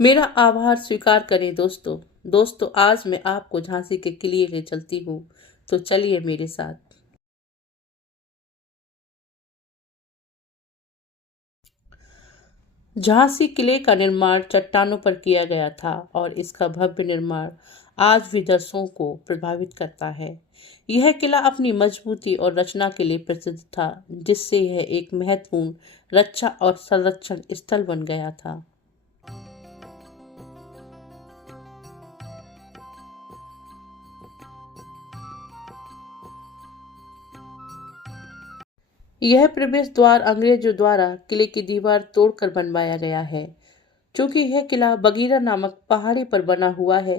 मेरा आभार स्वीकार करें दोस्तों। दोस्तों, आज मैं आपको झांसी के किले ले चलती हूँ, तो चलिए मेरे साथ। झांसी किले का निर्माण चट्टानों पर किया गया था और इसका भव्य निर्माण आज भी दर्शकों को प्रभावित करता है। यह किला अपनी मजबूती और रचना के लिए प्रसिद्ध था, जिससे यह एक महत्वपूर्ण रक्षा और संरक्षण स्थल बन गया था। यह प्रवेश द्वार अंग्रेजों द्वारा किले की दीवार तोड़कर बनवाया गया है। चूंकि यह किला बगीरा नामक पहाड़ी पर बना हुआ है,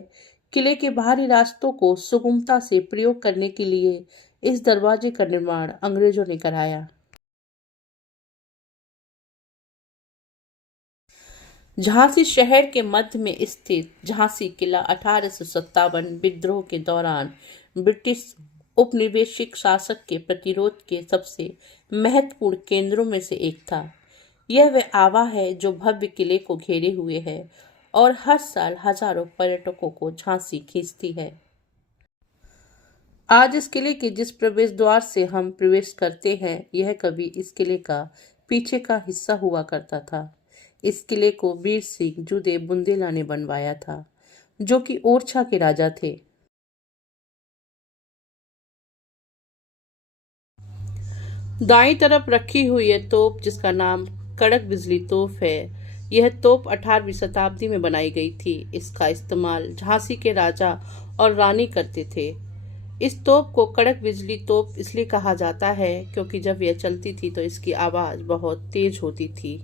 किले के बाहरी रास्तों को सुगमता से प्रयोग करने के लिए इस दरवाजे का निर्माण अंग्रेजों ने कराया। झांसी शहर के मध्य में स्थित झांसी किला 1857 विद्रोह के दौरान ब्रिटिश उपनिवेशिक शासक के प्रतिरोध के सबसे महत्वपूर्ण केंद्रों में से एक था। यह वह आवा है जो भव्य किले को घेरे हुए है और हर साल हजारों पर्यटकों को झांसी खींचती है। आज इस किले के जिस प्रवेश द्वार से हम प्रवेश करते हैं, यह कभी इस किले का पीछे का हिस्सा हुआ करता था। इस किले को वीर सिंह जुदे बुंदेला ने बनवाया था, जो कि ओरछा के राजा थे। दाईं तरफ रखी हुई है तोप, जिसका नाम कड़क बिजली तोप है। यह तोप 18वीं शताब्दी में बनाई गई थी। इसका इस्तेमाल झांसी के राजा और रानी करते थे। इस तोप को कड़क बिजली तोप इसलिए कहा जाता है क्योंकि जब यह चलती थी तो इसकी आवाज बहुत तेज होती थी।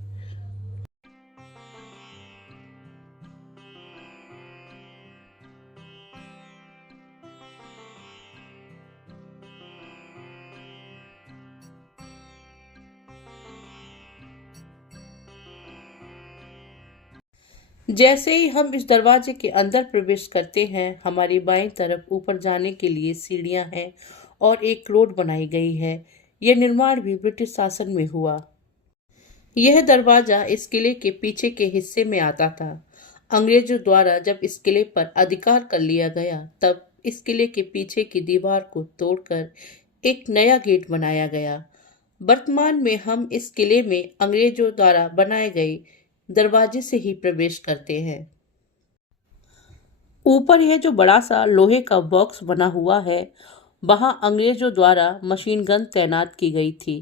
जैसे ही हम इस दरवाजे के अंदर प्रवेश करते हैं, हमारी बाईं तरफ ऊपर जाने के लिए सीढ़ियां हैं और एक रोड बनाई गई है। यह निर्माण भी ब्रिटिश शासन में हुआ। यह दरवाजा इस किले के पीछे के हिस्से में आता था। अंग्रेजों द्वारा जब इस किले पर अधिकार कर लिया गया, तब इस किले के पीछे की दीवार को तोड़कर एक नया गेट बनाया गया। वर्तमान में हम इस किले में अंग्रेजों द्वारा बनाए गए दरवाजे से ही प्रवेश करते हैं। ऊपर यह जो बड़ा सा लोहे का बॉक्स बना हुआ है, वहां अंग्रेजों द्वारा मशीन गन तैनात की गई थी।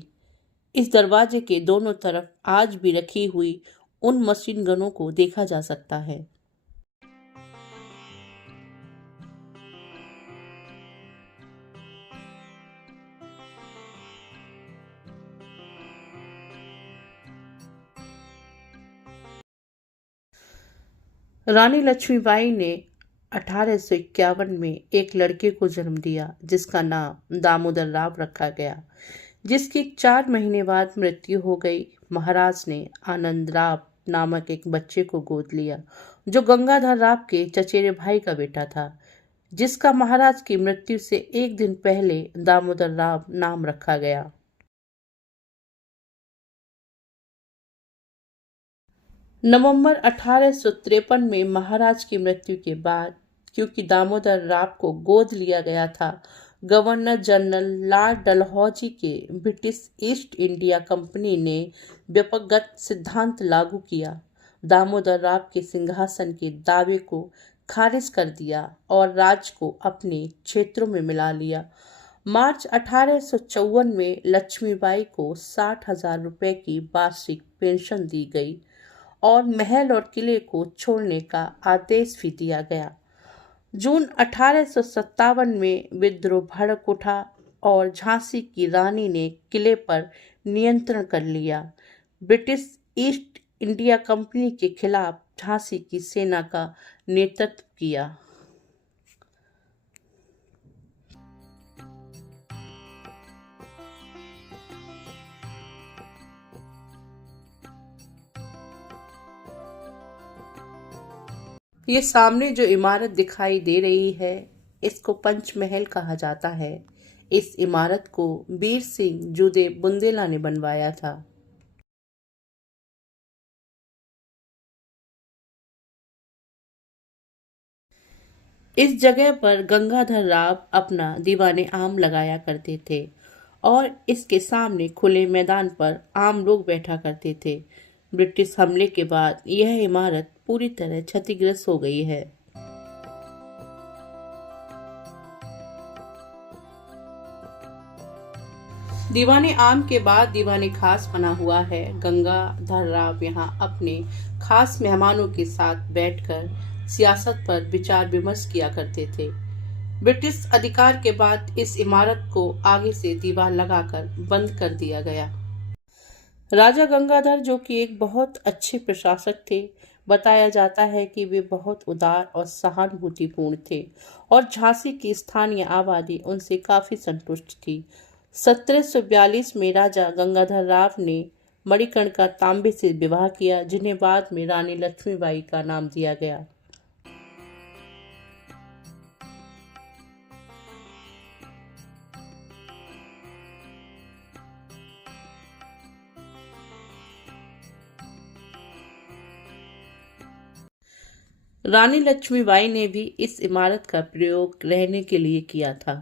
इस दरवाजे के दोनों तरफ आज भी रखी हुई उन मशीन गनों को देखा जा सकता है। रानी लक्ष्मीबाई ने 1851 में एक लड़के को जन्म दिया, जिसका नाम दामोदर राव रखा गया। जिसकी 4 महीने बाद मृत्यु हो गई। महाराज ने आनंद राव नामक एक बच्चे को गोद लिया, जो गंगाधर राव के चचेरे भाई का बेटा था, जिसका महाराज की मृत्यु से एक दिन पहले दामोदर राव नाम रखा गया। नवंबर 1853 में महाराज की मृत्यु के बाद, क्योंकि दामोदर राव को गोद लिया गया था, गवर्नर जनरल लॉर्ड डलहौजी के ब्रिटिश ईस्ट इंडिया कंपनी ने व्यक्तिगत सिद्धांत लागू किया। दामोदर राव के सिंहासन के दावे को खारिज कर दिया और राज्य को अपने क्षेत्रों में मिला लिया। मार्च 1854 में लक्ष्मीबाई को 60,000 रुपए की वार्षिक पेंशन दी गई और महल और किले को छोड़ने का आदेश भी दिया गया। जून 1857 में विद्रोह भड़क उठा और झांसी की रानी ने किले पर नियंत्रण कर लिया। ब्रिटिश ईस्ट इंडिया कंपनी के खिलाफ झांसी की सेना का नेतृत्व किया। ये सामने जो इमारत दिखाई दे रही है, इसको पंचमहल कहा जाता है। इस इमारत को वीर सिंह जुदे बुंदेला ने बनवाया था। इस जगह पर गंगाधर राव अपना दीवाने आम लगाया करते थे और इसके सामने खुले मैदान पर आम लोग बैठा करते थे। ब्रिटिश हमले के बाद यह इमारत पूरी तरह क्षतिग्रस्त हो गई है। दीवाने आम के बाद दीवाने खास बना हुआ है। गंगाधर राव यहाँ अपने खास मेहमानों के साथ बैठकर सियासत पर विचार विमर्श किया करते थे। ब्रिटिश अधिकार के बाद इस इमारत को आगे से दीवार लगाकर बंद कर दिया गया। राजा गंगाधर, जो कि एक बहुत अच्छे प्रशासक थे, बताया जाता है कि वे बहुत उदार और सहानुभूतिपूर्ण थे और झांसी की स्थानीय आबादी उनसे काफी संतुष्ट थी। 1742 में राजा गंगाधर राव ने मणिकर्णिका तांबे से विवाह किया, जिन्हें बाद में रानी लक्ष्मीबाई का नाम दिया गया। रानी लक्ष्मीबाई ने भी इस इमारत का प्रयोग रहने के लिए किया था।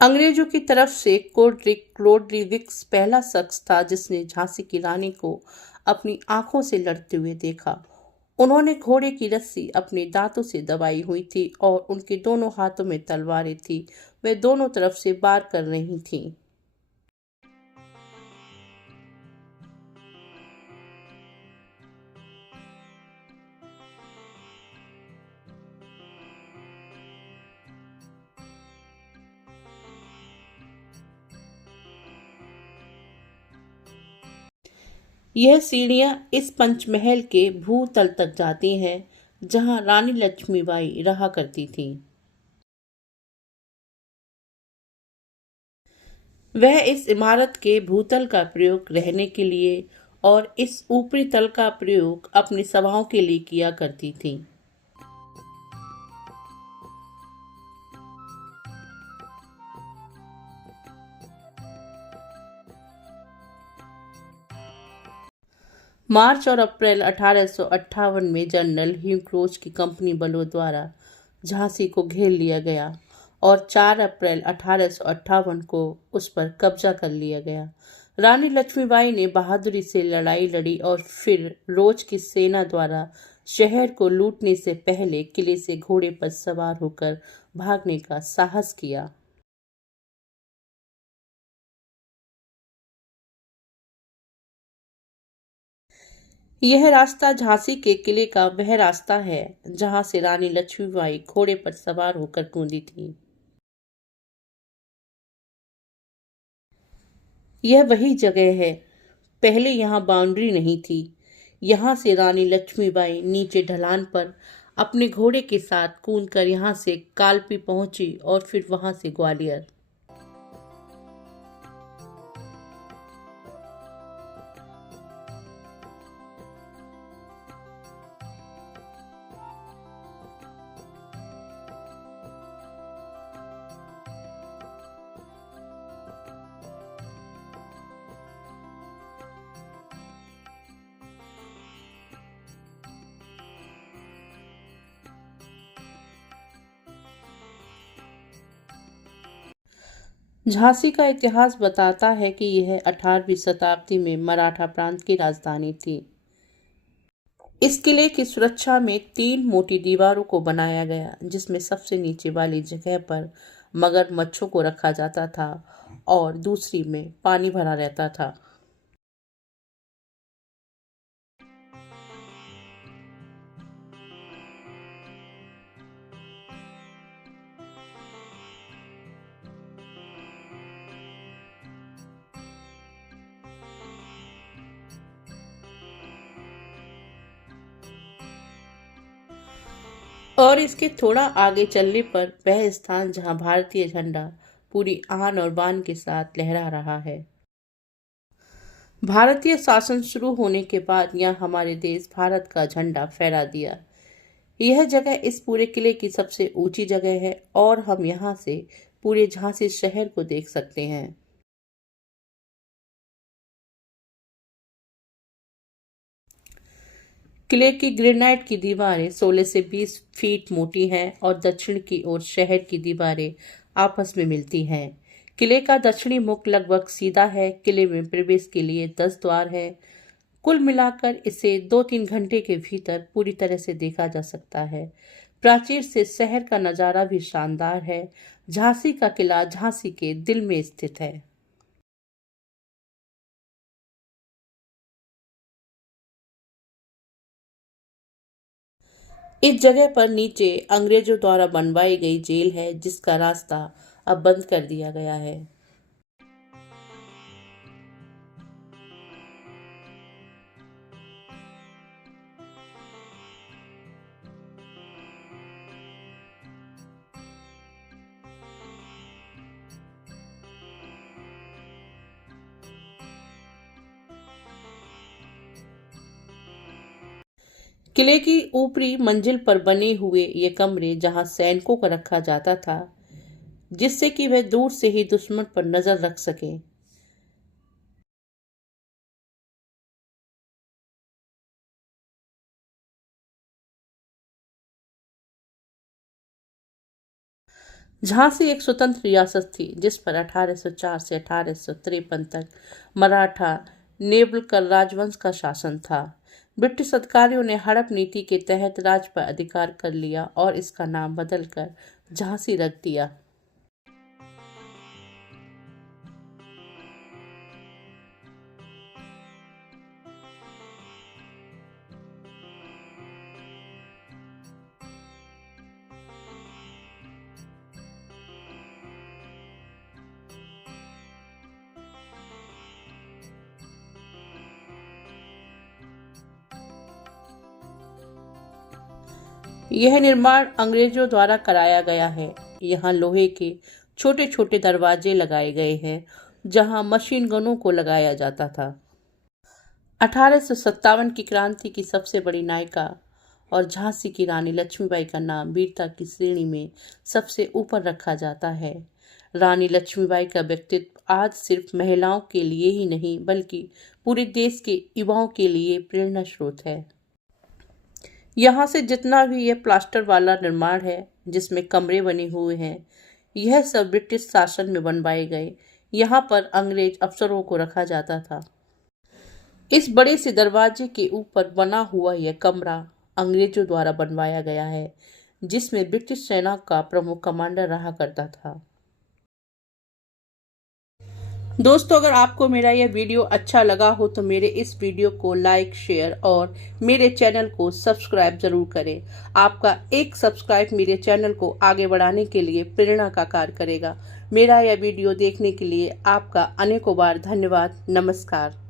अंग्रेजों की तरफ से कोडरिक रोड्रिग्स पहला शख्स था जिसने झांसी की रानी को अपनी आंखों से लड़ते हुए देखा। उन्होंने घोड़े की रस्सी अपने दांतों से दबाई हुई थी और उनके दोनों हाथों में तलवारें थी। वे दोनों तरफ से वार कर रही थीं। यह सीढ़ियां इस पंचमहल के भूतल तक जाती हैं, जहां रानी लक्ष्मीबाई रहा करती थीं। वह इस इमारत के भूतल का प्रयोग रहने के लिए और इस ऊपरी तल का प्रयोग अपनी सभाओं के लिए किया करती थीं। मार्च और अप्रैल 1858 में जनरल ह्यूक्रोच की कंपनी बलों द्वारा झांसी को घेर लिया गया और 4 अप्रैल 1858 को उस पर कब्जा कर लिया गया। रानी लक्ष्मीबाई ने बहादुरी से लड़ाई लड़ी और फिर रोज की सेना द्वारा शहर को लूटने से पहले किले से घोड़े पर सवार होकर भागने का साहस किया। यह रास्ता झांसी के किले का वह रास्ता है जहां से रानी लक्ष्मीबाई घोड़े पर सवार होकर कूदी थी। यह वही जगह है। पहले यहाँ बाउंड्री नहीं थी। यहाँ से रानी लक्ष्मीबाई नीचे ढलान पर अपने घोड़े के साथ कूदकर यहाँ से कालपी पहुंची और फिर वहां से ग्वालियर। झांसी का इतिहास बताता है कि यह 18वीं शताब्दी में मराठा प्रांत की राजधानी थी। इस किले की सुरक्षा में 3 मोटी दीवारों को बनाया गया, जिसमें सबसे नीचे वाली जगह पर मगरमच्छों को रखा जाता था और दूसरी में पानी भरा रहता था। और इसके थोड़ा आगे चलने पर वह स्थान जहां भारतीय झंडा पूरी आन और बान के साथ लहरा रहा है। भारतीय शासन शुरू होने के बाद यहाँ हमारे देश भारत का झंडा फहरा दिया। यह जगह इस पूरे किले की सबसे ऊंची जगह है और हम यहाँ से पूरे झांसी शहर को देख सकते हैं। किले की ग्रेनाइट की दीवारें 16 से 20 फीट मोटी हैं और दक्षिण की ओर शहर की दीवारें आपस में मिलती हैं। किले का दक्षिणी मुख लगभग सीधा है। किले में प्रवेश के लिए 10 द्वार हैं। कुल मिलाकर इसे 2-3 घंटे के भीतर पूरी तरह से देखा जा सकता है। प्राचीर से शहर का नज़ारा भी शानदार है। झांसी का किला झांसी के दिल में स्थित है। इस जगह पर नीचे अंग्रेजों द्वारा बनवाई गई जेल है, जिसका रास्ता अब बंद कर दिया गया है। किले की ऊपरी मंजिल पर बने हुए ये कमरे जहां सैनिकों को रखा जाता था, जिससे कि वे दूर से ही दुश्मन पर नजर रख सके। झांसी एक स्वतंत्र रियासत थी, जिस पर 1804 से 1853 तक मराठा नेवलकर राजवंश का शासन था। ब्रिटिश अधिकारियों ने हड़प नीति के तहत राज पर अधिकार कर लिया और इसका नाम बदलकर झांसी रख दिया। यह निर्माण अंग्रेजों द्वारा कराया गया है। यहाँ लोहे के छोटे छोटे दरवाजे लगाए गए हैं, जहाँ मशीन गनों को लगाया जाता था। 1857 की क्रांति की सबसे बड़ी नायिका और झांसी की रानी लक्ष्मीबाई का नाम वीरता की श्रेणी में सबसे ऊपर रखा जाता है। रानी लक्ष्मीबाई का व्यक्तित्व आज सिर्फ महिलाओं के लिए ही नहीं, बल्कि पूरे देश के युवाओं के लिए प्रेरणा स्रोत है। यहाँ से जितना भी ये प्लास्टर वाला निर्माण है, जिसमें कमरे बने हुए हैं, यह सब ब्रिटिश शासन में बनवाए गए। यहाँ पर अंग्रेज अफसरों को रखा जाता था। इस बड़े से दरवाजे के ऊपर बना हुआ यह कमरा अंग्रेजों द्वारा बनवाया गया है, जिसमें ब्रिटिश सेना का प्रमुख कमांडर रहा करता था। दोस्तों, अगर आपको मेरा यह वीडियो अच्छा लगा हो तो मेरे इस वीडियो को लाइक, शेयर और मेरे चैनल को सब्सक्राइब जरूर करें। आपका एक सब्सक्राइब मेरे चैनल को आगे बढ़ाने के लिए प्रेरणा का कार्य करेगा। मेरा यह वीडियो देखने के लिए आपका अनेकों बार धन्यवाद। नमस्कार।